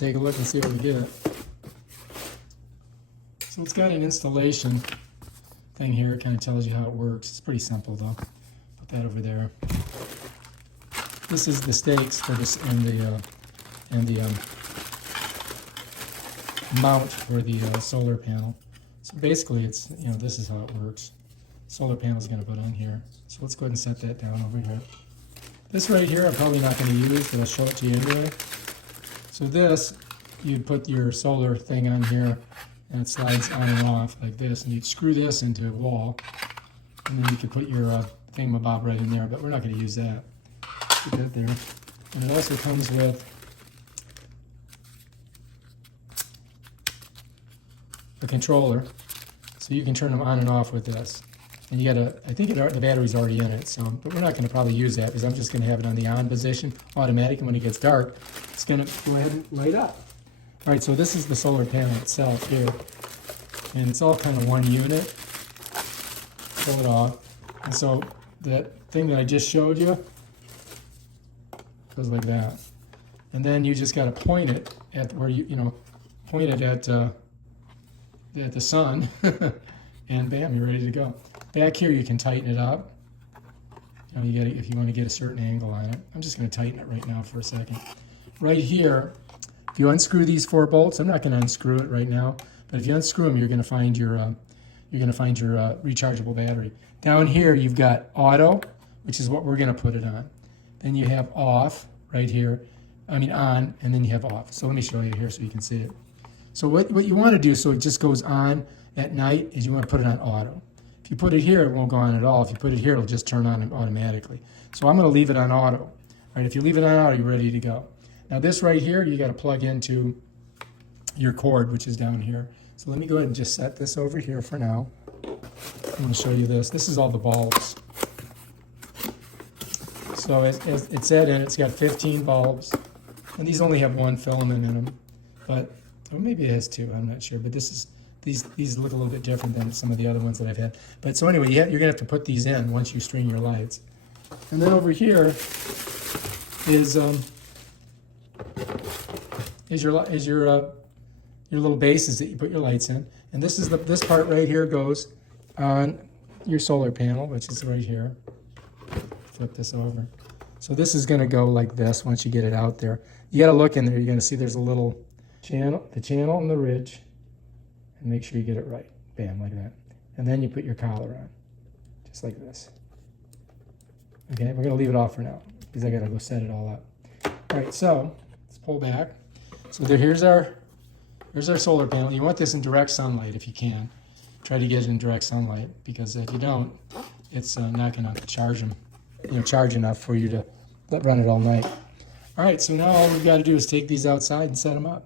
take a look and see what we get. So it's got an installation thing here. It kind of tells you how it works. It's pretty simple though. Put that over there. This is the stakes for this and the mount for the solar panel. So basically, it's this is how it works. Solar panel is going to put on here. So let's go ahead and set that down over here. This right here, I'm probably not going to use, but I'll show it to you anyway. So this, you'd put your solar thing on here, and it slides on and off like this, and you'd screw this into a wall, and then you could put your thingamabob right in there, but we're not going to use that. Put that there. And it also comes with a controller, so you can turn them on and off with this. And you gotta, I think the battery's already in it, so, but we're not gonna probably use that because I'm just gonna have it on the on position, automatic, and when it gets dark, it's gonna go ahead and light up. All right, so this is the solar panel itself here, and it's all kind of one unit. Pull it off, and so that thing that I just showed you goes like that, and then you just gotta point it at where point it at the sun, and bam, you're ready to go. Back here, you can tighten it up. You get it if you want to get a certain angle on it. I'm just going to tighten it right now for a second. Right here, if you unscrew these 4 bolts, I'm not going to unscrew it right now, but if you unscrew them, you're going to find your rechargeable battery. Down here, you've got auto, which is what we're going to put it on. Then you have off right here. I mean on, and then you have off. So let me show you here so you can see it. So what you want to do so it just goes on at night is you want to put it on auto. If you put it here, it won't go on at all. If you put it here, it'll just turn on automatically. So I'm going to leave it on auto. All right, if you leave it on auto, you're ready to go. Now this right here, you got to plug into your cord, which is down here. So let me go ahead and just set this over here for now. I'm going to show you this. This is all the bulbs. So it said it's got 15 bulbs, and these only have 1 filament in them, but or maybe it has 2. I'm not sure. But this is these look a little bit different than some of the other ones that I've had. But so anyway, you're gonna have to put these in once you string your lights. And then over here is your little bases that you put your lights in. And this is this part right here goes on your solar panel, which is right here. Flip this over. So this is going to go like this once you get it out there. You got to look in there. You're going to see there's a little channel, the channel and the ridge, and make sure you get it right. Bam, like that. And then you put your collar on, just like this. Okay, we're going to leave it off for now because I got to go set it all up. All right, so let's pull back. So here's our solar panel. You want this in direct sunlight if you can. Try to get it in direct sunlight because if you don't, it's not going to charge them. Charge enough for you to run it all night. All right, so now all we've got to do is take these outside and set them up.